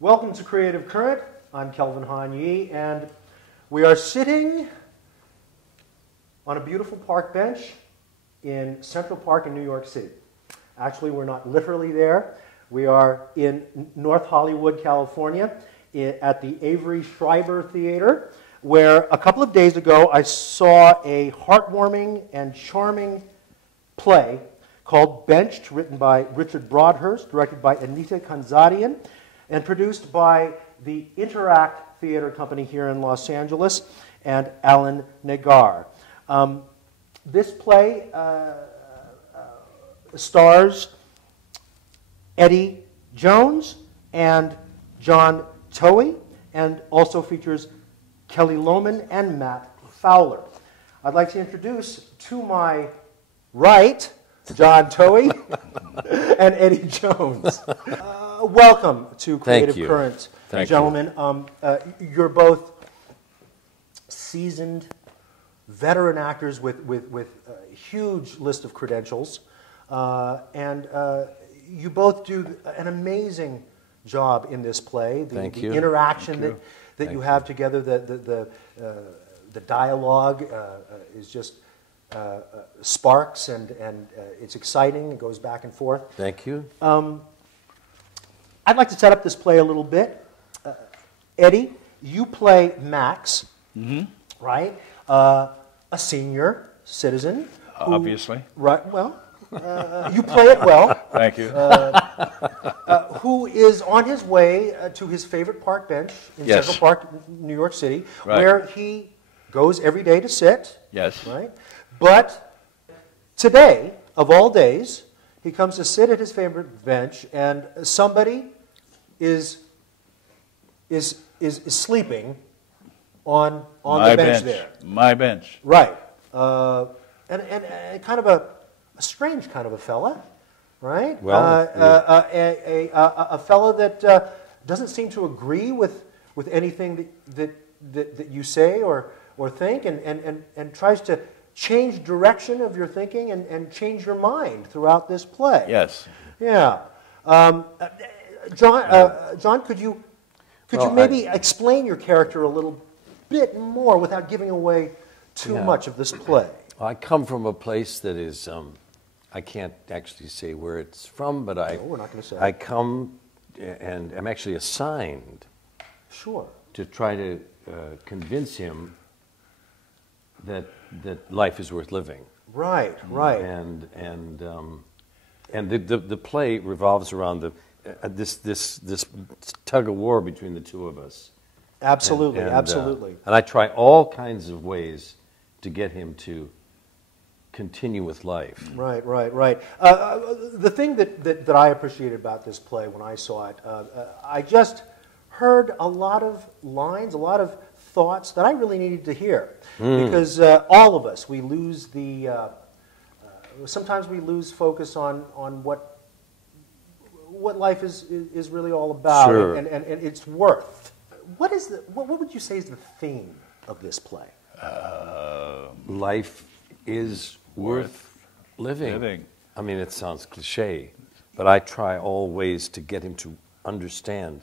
Welcome to Creative Current. I'm Kelvin and we are sitting on a beautiful park bench in Central Park in New York City. Actually, we're not literally there. We are in North Hollywood, California, at the Avery Schreiber Theatre, where a couple of days ago I saw a heartwarming and charming play called Benched, written by Richard Broadhurst, directed by Anita Khanzadian, and produced by the Interact Theater Company here in Los Angeles and Alan Naggar. This play stars Eddie Jones and John Towey, and also features Kelly Lohman and Matt Fowler. I'd like to introduce to my right John Towey and Eddie Jones. Welcome to Creative Current, gentlemen. You're both seasoned, veteran actors with a huge list of credentials, and you both do an amazing job in this play. The interaction that you have together, the dialogue is just sparks, and it's exciting. It goes back and forth. Thank you. I'd like to set up this play a little bit. Eddie, you play Max, right? A senior citizen. Obviously. Right, well, you play it well. Thank you. Who is on his way to his favorite park bench in Central Park, New York City, where he goes every day to sit. Yes. Right? But today, of all days, he comes to sit at his favorite bench, and somebody is sleeping on the bench there. My bench. Right. And kind of a strange kind of a fella, right? Well, a fella that doesn't seem to agree with anything that you say or think, and tries to change direction of your thinking and change your mind throughout this play. Yes. Yeah. John, could you maybe explain your character a little bit more without giving away too much of this play? I come from a place that is, I can't actually say where it's from, but we're not going to say. I come and am actually assigned to try to convince him that life is worth living. Right. And the play revolves around this tug of war between the two of us. Absolutely, and absolutely. And I try all kinds of ways to get him to continue with life. Right. The thing that I appreciated about this play when I saw it, I just heard a lot of lines, a lot of thoughts that I really needed to hear, because all of us, we lose sometimes we lose focus on what life is really all about, and its worth. What would you say is the theme of this play? Life is worth living. I mean, it sounds cliche, but I try all ways to get him to understand.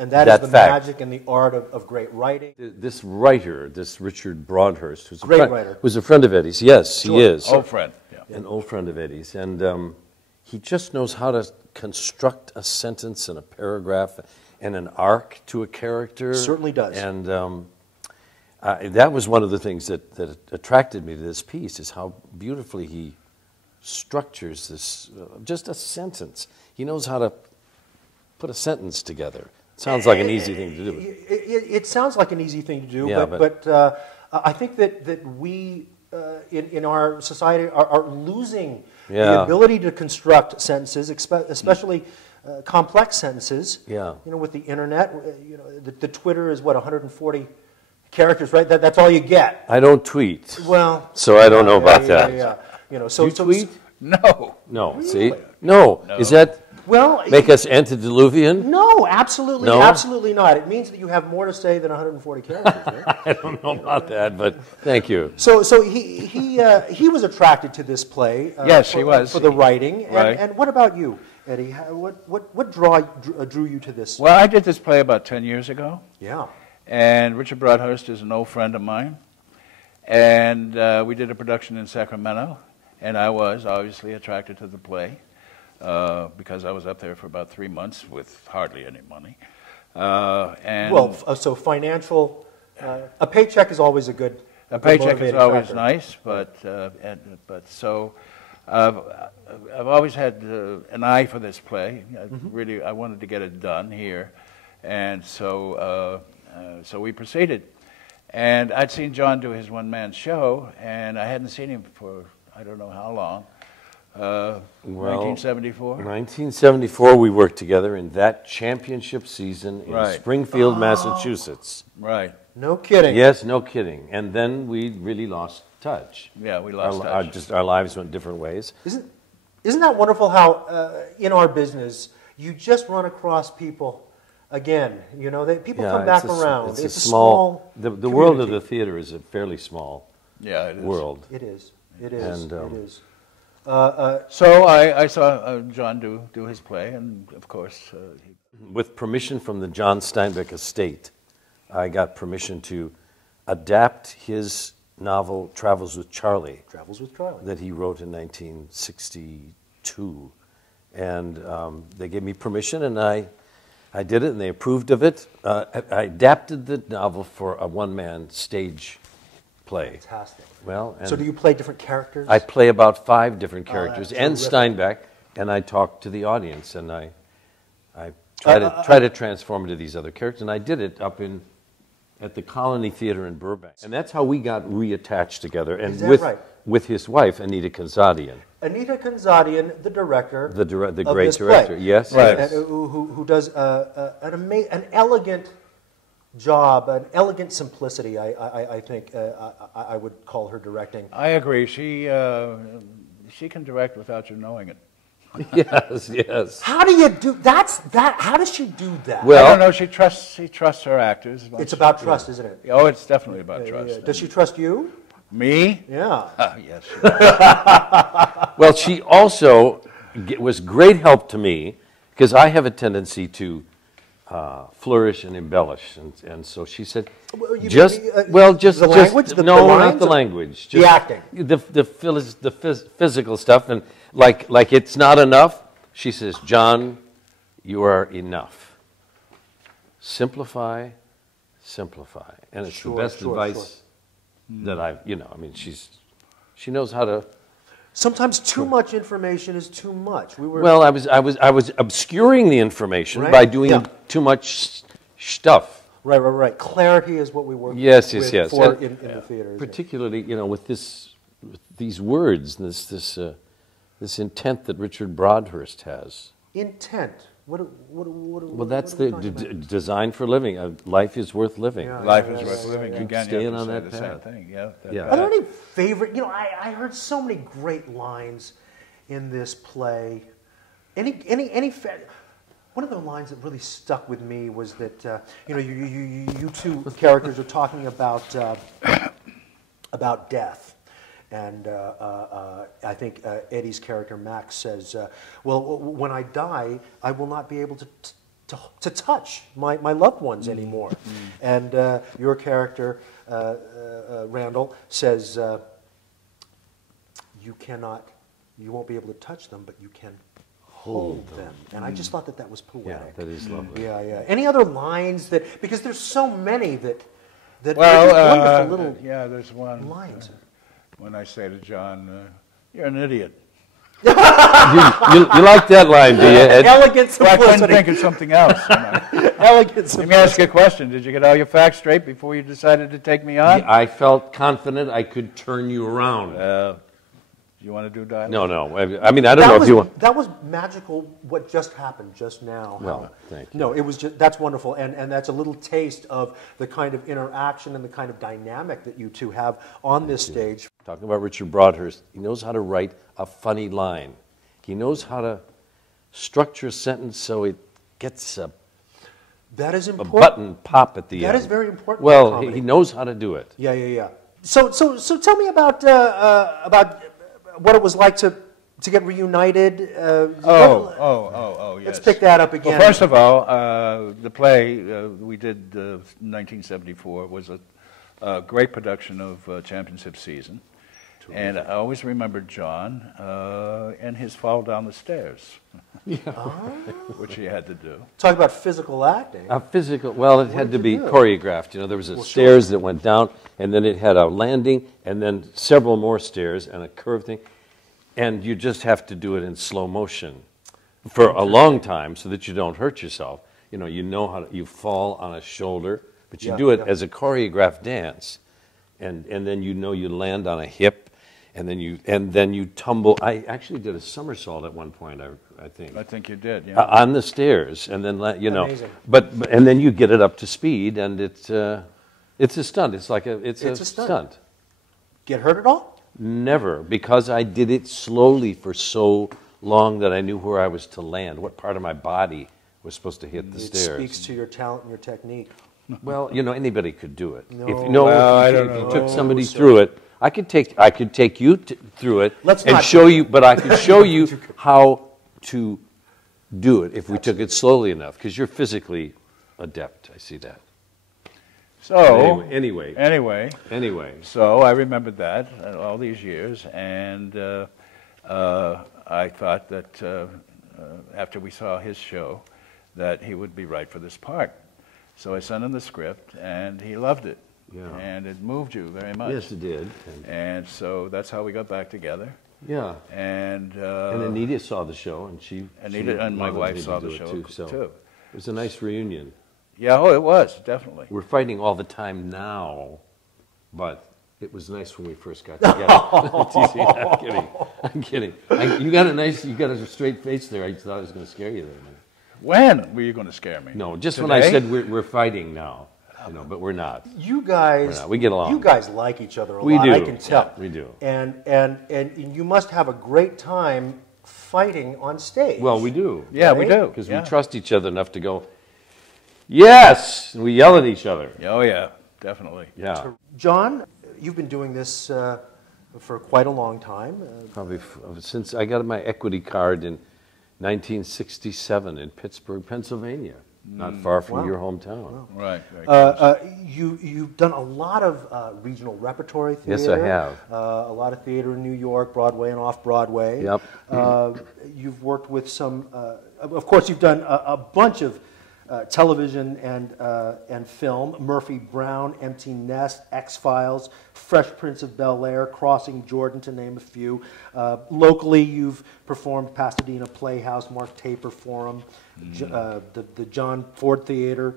And that is the magic and the art of great writing. This writer, this Richard Broadhurst, who's a friend of Eddie's. Yes, he is. Old friend. Yeah. An old friend of Eddie's. And he just knows how to construct a sentence and a paragraph and an arc to a character. Certainly does. And that was one of the things that attracted me to this piece, is how beautifully he structures this, just a sentence. He knows how to put a sentence together. Sounds like an easy thing to do. It sounds like an easy thing to do, but I think that we in our society are losing the ability to construct sentences, especially complex sentences. Yeah. You know, with the internet, the Twitter is 140 characters, right? That's all you get. I don't tweet. Well, so I don't know about that. Yeah. You tweet? No. No. See? No. Is that? Well, Make us antediluvian? no, absolutely, No? absolutely not. It means that you have more to say than 140 characters. Right? I don't know about that, but thank you. So he was attracted to this play. Yes, for, he was. for the writing. And, Right. and what about you, Eddie? What drew you to this? Well, I did this play about 10 years ago, Yeah. and Richard Broadhurst is an old friend of mine. And we did a production in Sacramento, and I was obviously attracted to the play because I was up there for about 3 months with hardly any money. And Well, so financial, a paycheck is always a good. a paycheck is motivating always factor. nice, but so I've always had an eye for this play. I wanted to get it done here, and so we proceeded. And I'd seen John do his one-man show, and I hadn't seen him for I don't know how long. 1974. 1974, we worked together in that championship season in Right. Springfield, Massachusetts. Right. No kidding. Yes, no kidding. And then we really lost touch. Yeah, we lost touch. Our lives went different ways. Isn't that wonderful how in our business you just run across people again? You know, people come back around. It's a small. The community. world of the theater is a fairly small Yeah, it is. world. It is. It is. And, it is. So I saw John do his play, and of course, With permission from the John Steinbeck estate, I got permission to adapt his novel Travels with Charlie Travels with Charlie. that he wrote in 1962. And they gave me permission, and I did it, and they approved of it. I adapted the novel for a one-man stage play. Fantastic. Well, and So do you play different characters? I play about 5 different characters that's and terrific. Steinbeck, and I talk to the audience, and I try to transform into these other characters, and I did it up at the Colony Theater in Burbank, and that's how we got reattached together, and Is that right? with his wife Anita Khanzadian, Anita Khanzadian, the director, the of great this director. play. Yes, Right. yes. And who does an elegant job, an elegant simplicity. I think I would call her directing. I agree. She can direct without you knowing it. Yes, yes. How do you do that? How does she do that? Well- I don't know. She trusts her actors. as much It's as about she trust, does. isn't it? Oh, it's definitely about trust. Does she trust you? Me? Yeah. Yes. Well, she also was great help to me because I have a tendency to flourish and embellish, and so she said, Well, you just mean, just the language, the no, lines, not the or language, the acting? the physical stuff, and like it's not enough. She says, John, you are enough. Simplify, and it's Sure, the best sure, advice that I've. I mean, she knows how to. Sometimes too much information is too much. Well, I was obscuring the information Right? by doing Yeah. too much stuff. Right. Clarity is what we work Yes. with And- for in the theater. isn't it? Particularly, with these words, this intent that Richard Broadhurst has. Intent. Well, that's what are the we talking about? design for living. Life is worth living. Yeah. Life is worth living. Keep Again, staying you have on to say that the same path. thing. Yeah. Yeah. Are there any favorite? I heard so many great lines in this play. One of the lines that really stuck with me was that you two characters are talking about death, and I think Eddie's character Max says, "Well, when I die, I will not be able to touch my loved ones anymore," and your character Randall says, "You won't be able to touch them, but you can hold them." And I just thought that was Yeah, poetic. that is lovely. Yeah. Any other lines because there's so many that are Well, just wonderful little there's one lines. when I say to John, "You're an idiot." You like that line, do you, Ed? Elegant Well, I couldn't simplicity. think of something else. Elegant Let simplicity. me ask you a question. Did you get all your facts straight before you decided to take me on? I felt confident I could turn you around. Do you want to do dialogue? No. I mean, I don't know if you want. That was magical. What just happened just now? Well, thank you. No, it was that's wonderful, and that's a little taste of the kind of interaction and the kind of dynamic that you two have on this stage. Talking about Richard Broadhurst, he knows how to write a funny line. He knows how to structure a sentence so it gets That is a important. button pop at the end. That is very important. Well, in comedy. he knows how to do it. Yeah, yeah, yeah. So tell me about what it was like to get reunited. Yes. Let's pick that up again. Well, first of all, the play we did in 1974 was a great production of Championship Season. And I always remember John and his fall down the stairs, which he had to do. Talk about physical acting. Physical, well, it had to be choreographed. You know, there was stairs that went down, and then it had a landing, and then several more stairs, and a curved thing. And you just have to do it in slow motion for a long time so that you don't hurt yourself. You know how you fall on a shoulder, but you do it as a choreographed dance. And then you land on a hip, and then you tumble. I actually did a somersault at one point, I think. I think you did, yeah. On the stairs, and then Amazing. but and then you get it up to speed, and it's a stunt. It's a stunt. Get hurt at all? Never, because I did it slowly for so long that I knew where I was to land, what part of my body was supposed to hit the stairs. It speaks to your talent and your technique. Well, anybody could do it. No. If you took somebody through it, I could take you through it and show you, but I could show you how to do it if we took it slowly enough, because you're physically adept. I see that. So anyway. So I remembered that all these years, and I thought that after we saw his show, that he would be right for this part. So I sent him the script, and he loved it. Yeah. And it moved you very much. Yes, it did. And so that's how we got back together. Yeah. And Anita saw the show, and Anita and my wife saw the show too. It was a nice reunion. Yeah, it was, definitely. We're fighting all the time now, but it was nice when we first got together. I'm kidding. You got a straight face there. I thought I was going to scare you there. When were you going to scare me? No, just Today? when I said we're fighting now. But we're not. You guys, we get along. You guys like each other a lot. We do. I can tell. Yeah, we do. And you must have a great time fighting on stage. Well, we do. Yeah, we do. Because we trust each other enough to go, yes! And we yell at each other. Oh, yeah, definitely. Yeah. John, you've been doing this for quite a long time. Probably since I got my equity card in 1967 in Pittsburgh, Pennsylvania. Not far from your hometown. Right. You've done a lot of regional repertory theater. Yes, I have. A lot of theater in New York, Broadway and off-Broadway. Yep. You've worked with some, of course, you've done a bunch of television and film. Murphy Brown, Empty Nest, X-Files, Fresh Prince of Bel-Air, Crossing Jordan, to name a few. Locally, you've performed Pasadena Playhouse, Mark Taper Forum, the John Ford Theater.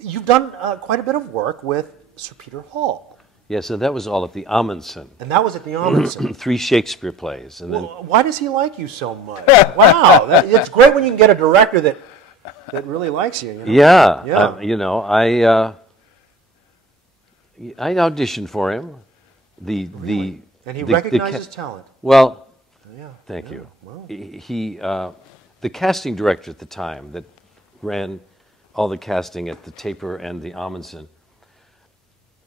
You've done quite a bit of work with Sir Peter Hall. Yeah, so that was all at the Amundsen. And that was at the Amundsen. 3 Shakespeare plays. And then why does he like you so much? Wow, it's great when you can get a director that really likes you. Yeah. I auditioned for him. And he recognizes talent. Well, yeah. Thank you. Wow. He the casting director at the time that ran all the casting at the Taper and the Amundsen,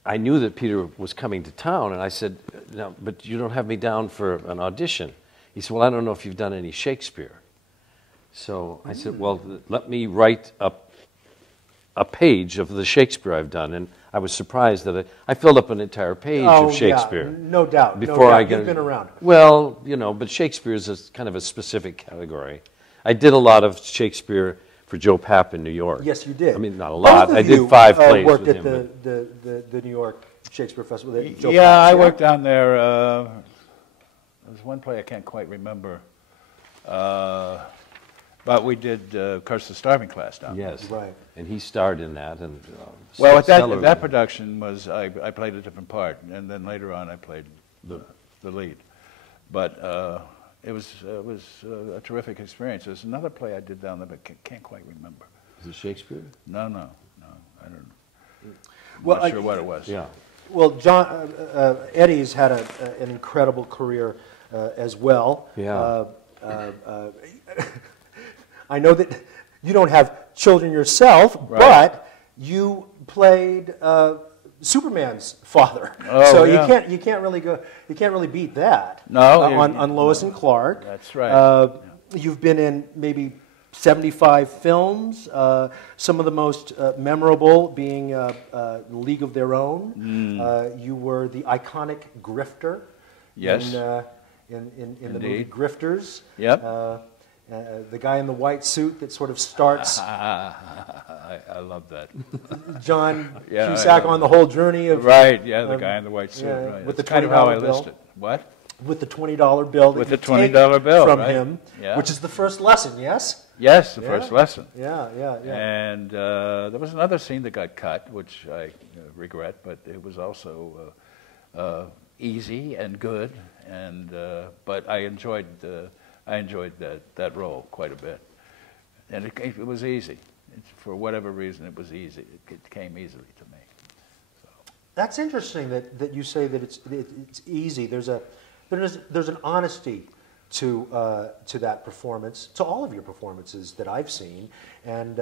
I knew that Peter was coming to town, and I said, "No, but you don't have me down for an audition." He said, "Well, I don't know if you've done any Shakespeare." So I said, "Well, let me write up a page of the Shakespeare I've done." And I was surprised that I filled up an entire page of Shakespeare. Yeah, no doubt. Before I You've been around. Well, but Shakespeare is kind of a specific category. I did a lot of Shakespeare for Joe Papp in New York. Yes, you did. I mean, not a lot. Both of I did you, 5 plays worked with at him. the New York Shakespeare Festival. I worked down there. There's one play I can't quite remember. But we did Curse the Starving Class down there. Yes, right. And he starred in that. And well, with that production was I played a different part, and then later on I played the lead. But it was a terrific experience. There's another play I did down there, but can't quite remember. Is it Shakespeare? No, I don't know. Well, I'm not sure what it was. Yeah. Well, John, Eddie's had an incredible career as well. Yeah. I know that you don't have children yourself, Right. but you played Superman's father. Oh, so yeah. you can't really beat that. No, on Lois and Clark. That's right. You've been in maybe 75 films. Some of the most memorable being League of Their Own. You were the iconic grifter. Yes. In the movie Grifters. Yep. The guy in the white suit that sort of starts I love that. John Yeah, Cusack on the whole journey of Right, yeah, the guy in the white suit. yeah, Right. with That's the kind of how I $20 bill. listed. What? with the $20 bill that With you the $20 take bill, from right. him, Yeah. which is the first lesson, yes? Yes, the Yeah. first lesson. Yeah. And there was another scene that got cut, which I regret, but it was also easy and good. And but I enjoyed that role quite a bit, and it was easy. For whatever reason, it was easy. It came easily to me. So. That's interesting that you say that it's easy. There's an honesty to that performance, to all of your performances that I've seen, and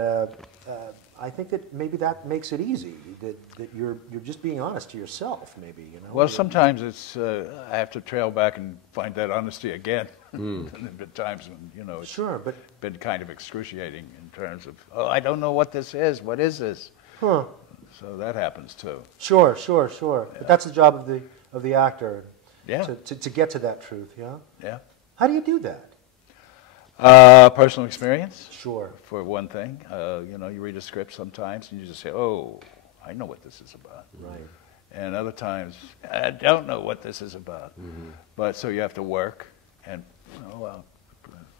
I think that maybe that makes it easy. That you're just being honest to yourself, maybe, you know. Well, sometimes it's I have to trail back and find that honesty again. And there have been times when it's been kind of excruciating in terms of I don't know what this is. What is this? Huh. So that happens too. Sure. Yeah. But that's the job of the actor. Yeah. To get to that truth. Yeah. Yeah. How do you do that? Personal experience. Sure. For one thing, you read a script sometimes and you just say, "Oh, I know what this is about." Right. And other times, I don't know what this is about. Mm-hmm. But so you have to work and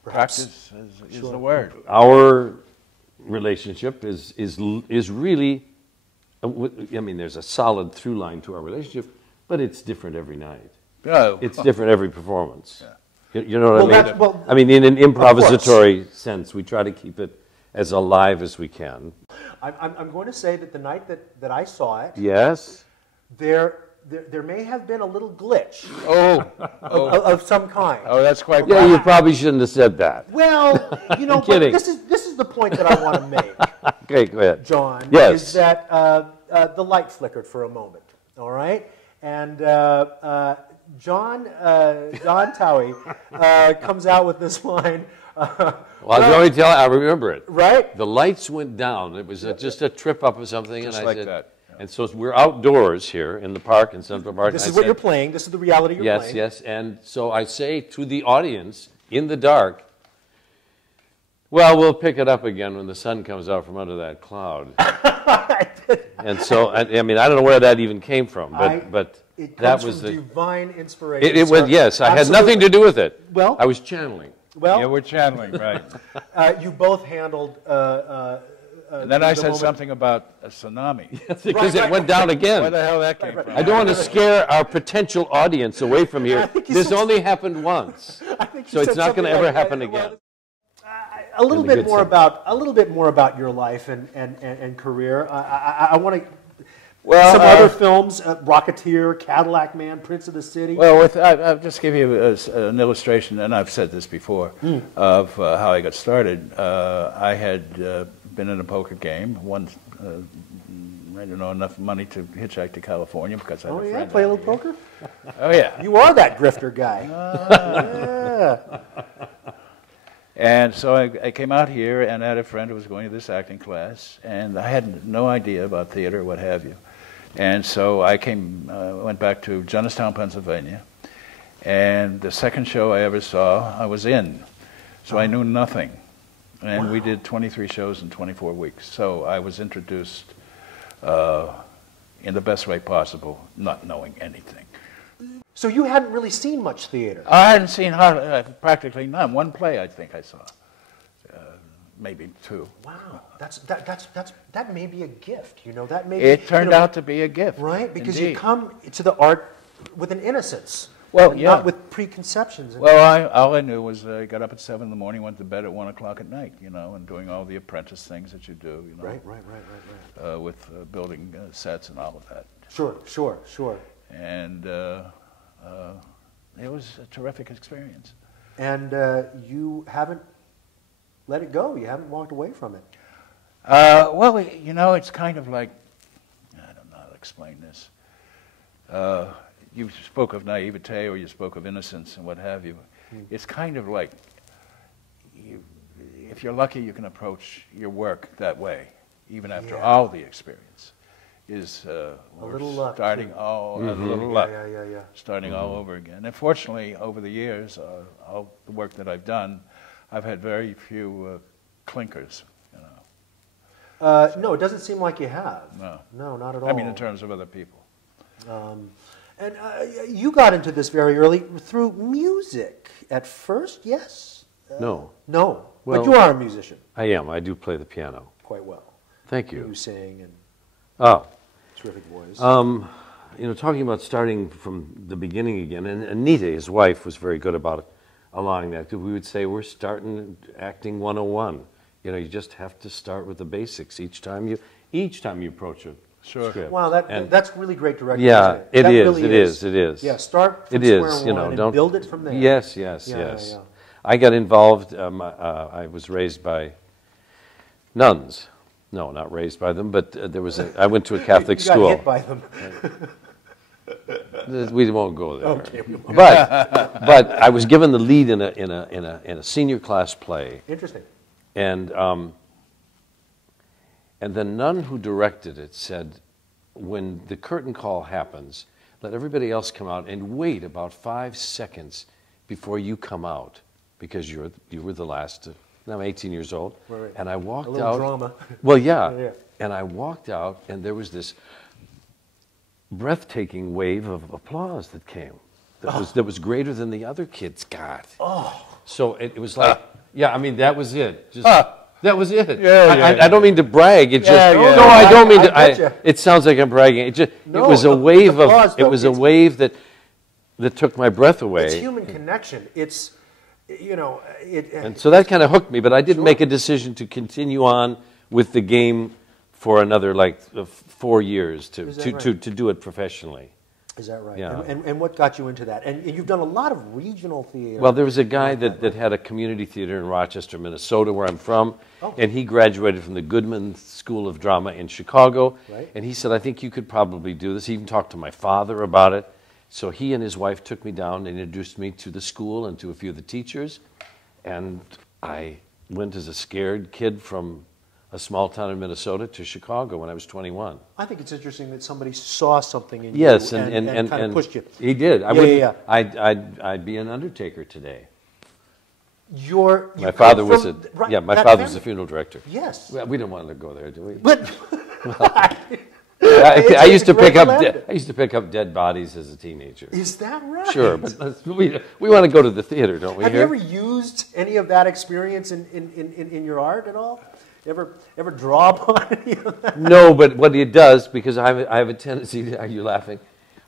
practice is the word. Our relationship is really, I mean, there's a solid through line to our relationship, but it's different every night. Oh. It's different every performance. Yeah. You know what I mean? I mean, in an improvisatory sense, we try to keep it as alive as we can. I'm going to say that the night that I saw it, Yes. There may have been a little glitch of some kind. Oh, that's quite. Yeah, you probably shouldn't have said that. Well, but kidding. this is the point that I want to make. Okay, go ahead. John, Yes. is that the light flickered for a moment, all right? And John Towey comes out with this line. Well, I was going to tell. I remember it. Right? The lights went down. It was just a trip up or something, Just and I like said, that. And so we're outdoors here in the park in Central Park. This and is I what said, you're playing. This is the reality you're playing. Yes. And so I say to the audience in the dark, well, we'll pick it up again when the sun comes out from under that cloud. And so, I mean, I don't know where that even came from, but it that comes was from the divine inspiration. It was, yes. I had nothing to do with it. Well, I was channeling. Well, Yeah, we're channeling, right. you both handled. And then I said moment. something about a tsunami. Because it went down again. Where the hell that came from? I don't want to scare our potential audience away from here. This only happened once, so it's not going to ever happen again. A little In the bit good more about your life and career. I want to. Well, some other films: Rocketeer, Cadillac Man, Prince of the City. Well, I'll just give you an illustration, and I've said this before, of how I got started. I had been in a poker game, won I don't know, enough money to hitchhike to California because I had a friend. Play a out little here. poker? Oh, yeah. You are that grifter guy. Yeah. And so I came out here and I had a friend who was going to this acting class, and I had no idea about theater or what have you. And so I went back to Johnstown, Pennsylvania, and the second show I ever saw, I was in. So I knew nothing. And we did 23 shows in 24 weeks. So I was introduced in the best way possible, not knowing anything. So you hadn't really seen much theater. I hadn't seen practically none. One play I think I saw, maybe two. Wow, that may be a gift. You know, that may. It turned out to be a gift, right? Because indeed. you come to the art with an innocence. Well, and yeah. not with preconceptions. Well, all I knew was I got up at 7 in the morning, went to bed at 1 o'clock at night, and doing all the apprentice things that you do, Right. with building sets and all of that. Sure. And it was a terrific experience. And you haven't let it go. You haven't walked away from it. Well, you know, it's kind of like, I don't know how to explain this. You spoke of naivete, or you spoke of innocence and what have you. It's kind of like, if you're lucky, you can approach your work that way, even after all the experience. Is a little luck, starting too. all a little luck, Yeah. starting all over again. And fortunately, over the years, all the work that I've done, I've had very few clinkers. You know. No, it doesn't seem like you have. No, not at all. I mean, in terms of other people. And you got into this very early through music at first, yes? No. No, Well, but you are a musician. I am. I do play the piano. Quite well. Thank You you. sing and Oh. terrific voice. You know, talking about starting from the beginning again, and Anita, his wife, was very good about allowing that. We would say, we're starting acting 101. You know, you just have to start with the basics each time you approach a script. Wow, that's really great direction. Yeah, isn't it? it is. Yeah, start from it square is, one and build it from there. Yes. Yeah. I got involved. I was raised by nuns. No, not raised by them, but I went to a Catholic school. You got hit by them. We won't go there. Okay. But I was given the lead in a senior class play. Interesting. And the nun who directed it said, when the curtain call happens, let everybody else come out and wait about 5 seconds before you come out, because you were the last. I'm 18 years old, Right. and I walked A little out. drama. Well, yeah. Yeah. And I walked out, and there was this breathtaking wave of applause that came. That was greater than the other kids got. Oh. So it was like, yeah. I mean, that was it. Just. That was it. I don't mean to brag. It just no. I don't mean to. It sounds like I'm bragging. It was a wave of. It was a wave that took my breath away. It's human connection. It's, you know, and so that kind of hooked me. But I didn't make a decision to continue on with the game for another 4 years to do it professionally. Is that right? Yeah. And what got you into that? And you've done a lot of regional theater. Well, there was a guy that had a community theater in Rochester, Minnesota, where I'm from, and he graduated from the Goodman School of Drama in Chicago. Right. And he said, I think you could probably do this. He even talked to my father about it. So he and his wife took me down and introduced me to the school and to a few of the teachers. And I went as a scared kid from a small town in Minnesota to Chicago when I was 21. I think it's interesting that somebody saw something in yes, you and kind of pushed you. He did. I'd be an undertaker today. My father was a funeral director. Yes. Well, we didn't want to go there, do we? But I used to pick up dead bodies as a teenager. Is that right? Sure, but we want to go to the theater, don't we? Have you ever used any of that experience in your art at all? Ever draw upon any of that? No, but what it does, because I have a tendency. Are you laughing?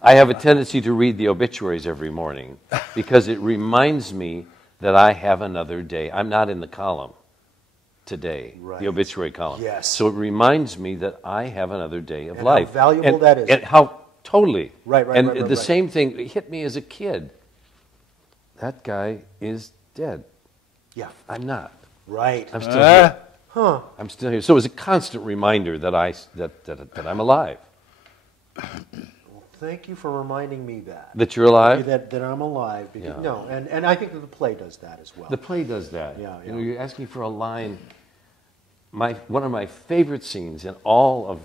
I have a tendency to read the obituaries every morning because it reminds me that I have another day. I'm not in the column today, the obituary column. Yes. So it reminds me that I have another day of and life. How valuable that is. And how totally. Right. And the same thing hit me as a kid. That guy is dead. Yeah. I'm not. Right. I'm still here. Huh. I'm still here. So it was a constant reminder that I'm alive. Well, thank you for reminding me that. That you're alive? That I'm alive. Because, Yeah. No, and I think that the play does that as well. The play does that. Yeah. You know, you're asking for a line. One of my favorite scenes in all of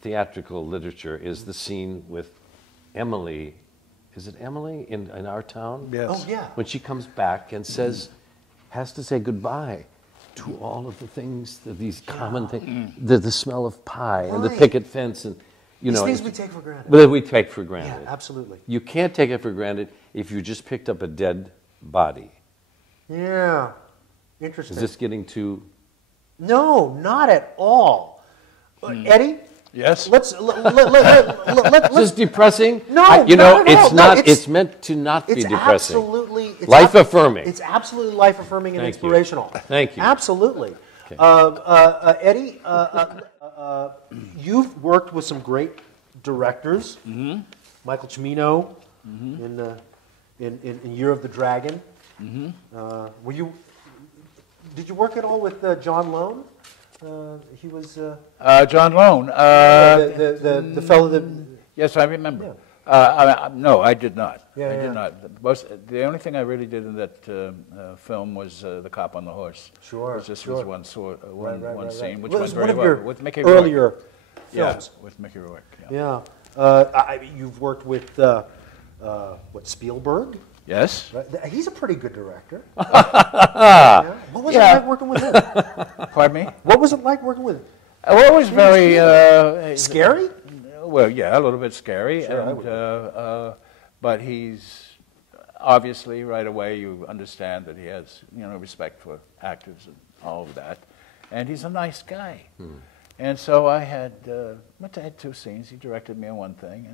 theatrical literature is the scene with Emily. Is it Emily in our town? Yes. Oh, yeah. When she comes back and has to say goodbye to all of the things, these common things, the smell of pie and the picket fence, and These things we take for granted. But we take for granted. Yeah, absolutely. You can't take it for granted if you just picked up a dead body. Yeah. Interesting. Is this getting too? No, not at all. Eddie? Yes. Let's. Is this depressing? No, you know, not at all. it's not. It's meant to not be depressing. It's life affirming. It's absolutely life affirming and inspirational. Thank you. Absolutely. Okay. Eddie, you've worked with some great directors. Mm-hmm. Michael Cimino in Year of the Dragon. Mm-hmm. Did you work at all with John Lone? He was John Lone. the fellow that. Yes, I remember. Yeah. No, I did not. Yeah, I yeah. did not. The only thing I really did in that film was The Cop on the Horse. Sure, Which just sure. was one scene, which Well, went it was very one of well your with Mickey earlier Rourke. films. Yeah, with Mickey Rourke. Yeah. You've worked with Spielberg? Yes. Right? He's a pretty good director. Yeah. What was it like working with him? Pardon me? What was it like working with him? Well, it was very Scary? Well, yeah, a little bit scary, Sure, I and would. but he's obviously right away you understand that he has respect for actors and all of that, and he's a nice guy. And so I had 2 scenes. He directed me on one thing,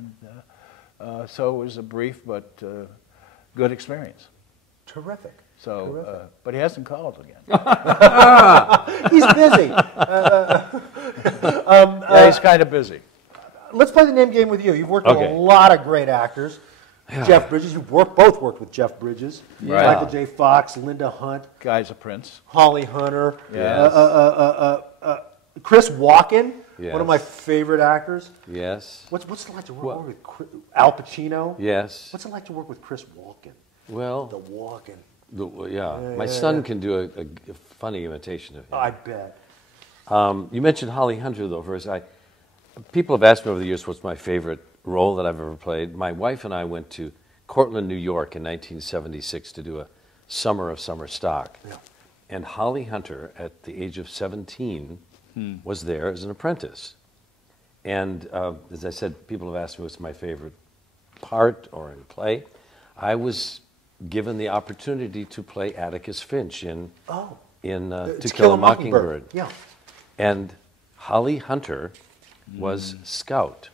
and so it was a brief but good experience. Terrific. So, Terrific. but he hasn't called again. He's busy. Yeah, he's kind of busy. Let's play the name game with you. You've worked with Okay. a lot of great actors. Jeff Bridges. You've both worked with Jeff Bridges. Right. Michael J. Fox, Linda Hunt, Guy's a prince. Holly Hunter. Yes. Chris Walken, Yes. one of my favorite actors. Yes. What's it like to work with Al Pacino? Yes. What's it like to work with Chris Walken? Well, The Walken. my son can do a funny imitation of him. I bet. You mentioned Holly Hunter, though, first. People have asked me over the years what's my favorite role that I've ever played. My wife and I went to Cortland, New York in 1976 to do a Summer of Summer Stock. Yeah. And Holly Hunter, at the age of 17, was there as an apprentice. And as I said, people have asked me what's my favorite part or in play. I was given the opportunity to play Atticus Finch in To Kill a Mockingbird. Yeah. And Holly Hunter was Scout,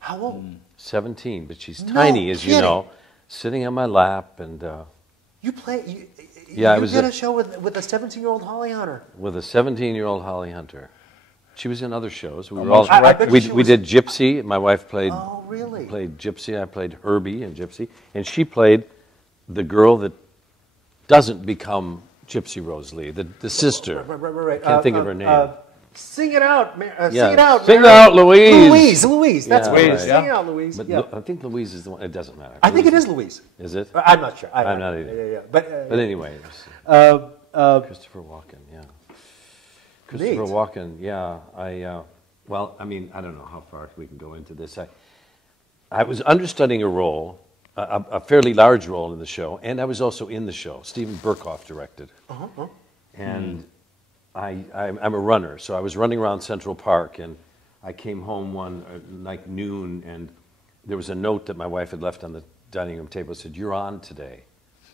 How old? 17, but she's No tiny, as you kidding. know, sitting on my lap and You play. Yeah, I you was did a- a show with a 17-year-old Holly Hunter. with a 17-year-old Holly Hunter. She was in other shows. We were Almost all I bet we she we was- did Gypsy. My wife played Oh, really? Gypsy. I played Herbie in Gypsy, and she played the girl that doesn't become Gypsy Rose Lee, the sister. Right. Can't think of her name. Sing it out, Yeah. sing it out. Sing Mary. out, Louise. Louise. That's Yeah, what it right. is. Yeah. Sing it out, Louise. But Yeah. I think Louise is the one. It doesn't matter. I think it is Louise. Is it? I'm not sure. I'm not either. Yeah. But But anyway, it was uh, Christopher Walken. Yeah. Christopher Neat. Walken. Yeah. Well, I mean, I don't know how far we can go into this. I was understudying a role, a fairly large role in the show, and I was also in the show. Stephen Burkhoff directed. And I'm a runner, so I was running around Central Park, and I came home one like noon, and there was a note that my wife had left on the dining room table. It said, "You're on today,"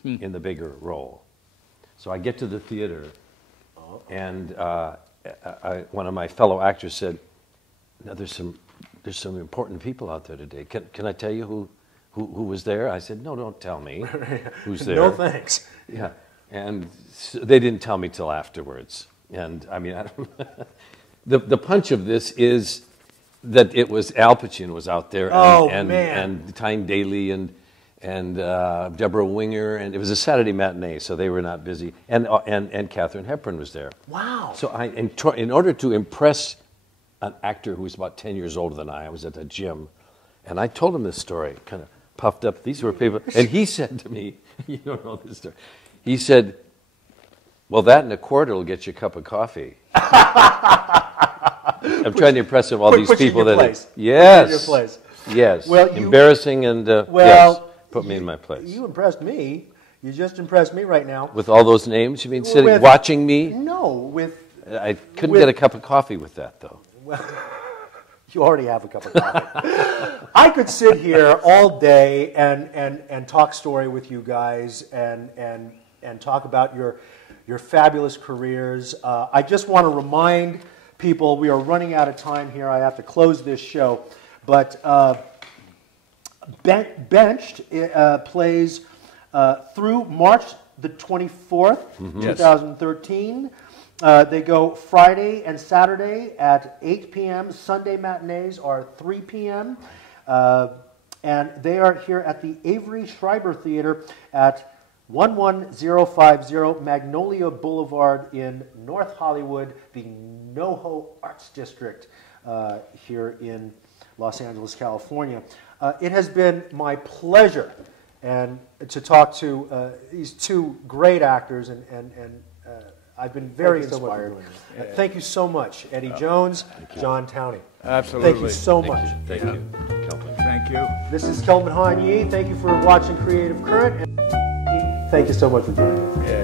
in the bigger role. So I get to the theater, and one of my fellow actors said, "Now there's some important people out there today. Can I tell you who was there?" I said, "No, don't tell me who's there." no thanks. Yeah, and so they didn't tell me till afterwards. And I mean, the punch of this is that it was Al Pacino was out there, and and Tyne Daly and Deborah Winger, and it was a Saturday matinee, so they were not busy. And Katharine Hepburn was there. Wow. So in order to impress an actor who was about 10 years older than I was at the gym, and I told him this story, kind of puffed up. These were people, and he said to me, "You don't know this story." He said, "Well, that and a quarter will get you a cup of coffee." I'm trying to impress him. All these Put you in people your that place. yes, Put you in your place. yes, Well, embarrassing and yes, put me in my place. You impressed me. You just impressed me right now. With all those names, you mean sitting With- watching me? No, with I couldn't with- get a cup of coffee with that though. you already have a cup of coffee. I could sit here all day and talk story with you guys and talk about your fabulous careers. I just want to remind people we are running out of time here. I have to close this show, but Benched plays through March the 24th, 2013. They go Friday and Saturday at 8 p.m. Sunday matinees are 3 p.m. And they are here at the Avery Schreiber Theatre at 11050 Magnolia Boulevard in North Hollywood, the NoHo Arts District here in Los Angeles, California. It has been my pleasure to talk to these two great actors, and I've been very inspired. Thank you so much, Eddie Jones, John Towey. Absolutely. Thank you so much. Thank you, Kelvin. Thank you. This is Kelvin Han Yee. Thank you for watching Creative Current. And thank you so much for joining us. Yeah.